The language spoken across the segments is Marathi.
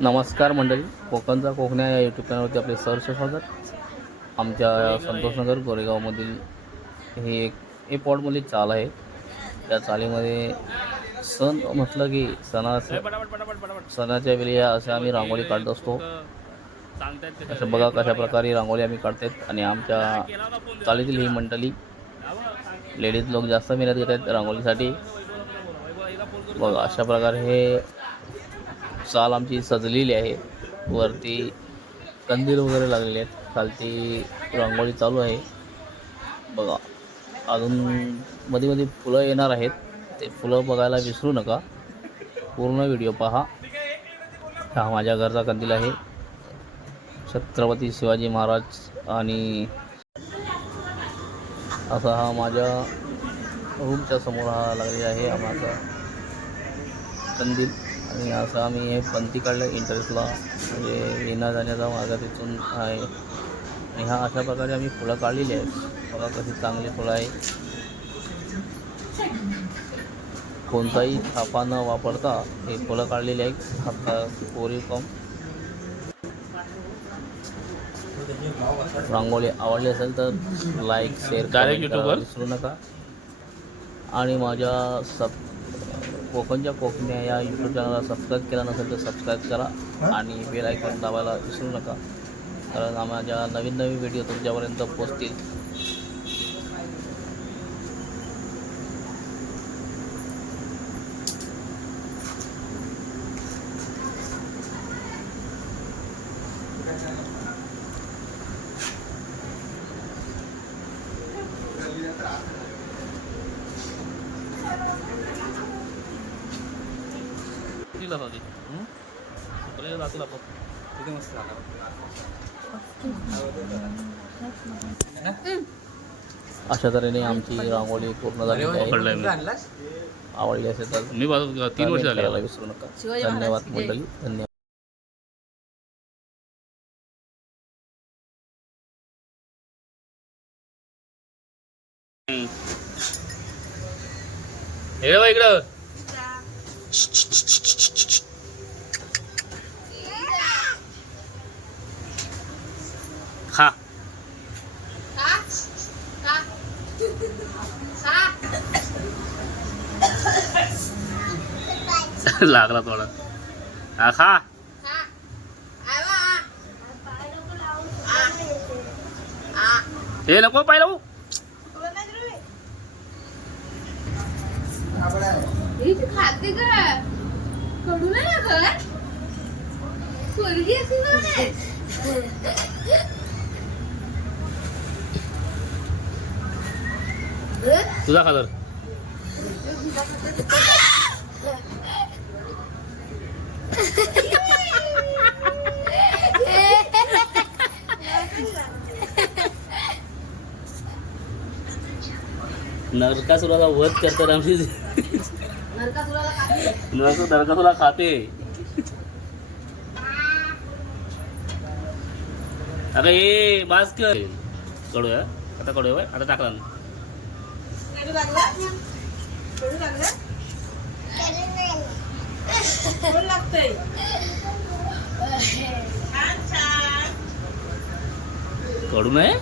नमस्कार मंडळी कोकणचा कोकण्या या यूट्यूब चॅनलवरती आपले सहर्ष स्वागत. आमच्या संतोषनगर गोरेगावमधील ही एक हे पॉटमधली चाल आहे. त्या चालीमध्ये सण म्हटलं की सणा सणाच्या वेळी असे आम्ही रांगोळी काढत असतो. असं बघा कशा प्रकारे रांगोळी आम्ही काढतात आणि आमच्या चालीतील ही मंडळी लेडीज लोक जास्त मेहनत घेत आहेत रांगोळीसाठी. बघा अशा प्रकारे हे चाल आमची सजलेली आहे. वरती कंदील वगैरे लागलेले आहेत. खालती रांगोळी चालू आहे. बघा अजून मध्ये मध्ये फुलं येणार आहेत. ते फुलं बघायला विसरू नका. पूर्ण व्हिडिओ पहा. हा माझ्या घरचा कंदील आहे. छत्रपती शिवाजी महाराज आणि असा हा माझ्या रूमच्या समोर हा लागलेला आहे आम्हाला कंदील. आणि असं आम्ही हे पंथी काढलं इंटरेस्टला म्हणजे येण्या जाण्याचा मार्ग तिथून आहे. आणि ह्या अशा प्रकारे आम्ही फुलं काढलेली आहेत. बघा कशी चांगली फुलं आहे कोणताही छापा न वापरता हे फुलं काढलेली आहेत. हाता कोरीव कम. रांगोळी आवडली असेल तर लाईक शेअर वर? विसरू नका. आणि माझ्या सब कोकणच्या कोकण्या या यूट्यूब चॅनलला सबस्क्राईब केला नसेल तर सबस्क्राईब करा आणि बेल आयकॉन दाबायला विसरू नका. कारण माझ्या नवीन नवीन व्हिडिओ तुमच्यापर्यंत पोचतील तिला जाऊ दे. सुपारीला जातो आपण किती मस्त झाला अशा तऱ्हेने आमची रांगोळी पूर्ण झालेली आहे आवडली असेल तर मी तीन वर्ष झाले विसरू नका. धन्यवाद मंडळी. धन्यवाद. हे बघ इकडं. खा लागला थोडा हा खा हे नको पाहिलं भाऊ. खाते का? कडू नाही लागत पोरगी अशी तुझा खादर वध करतात आमची नरक नरकासुरा खाते अगं हे बास कर कडू आहे आता कडू आहे आता टाकला ना कडू नाही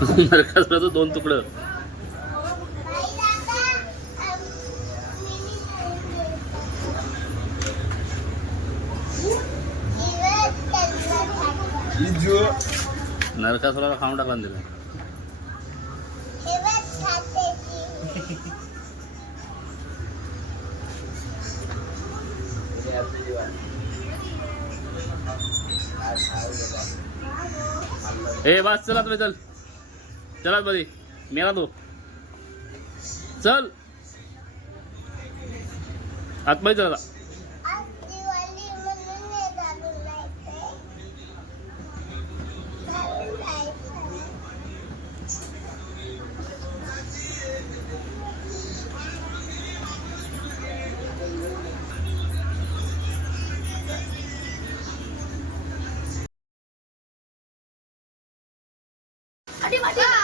नरकासुराचं दोन तुकडं. नरकासुराला खाऊन टाकला ना ए बस चला तुम्ही चल. चला मध्ये मेला तो. चल. आतमध्ये चला. Adi, adi.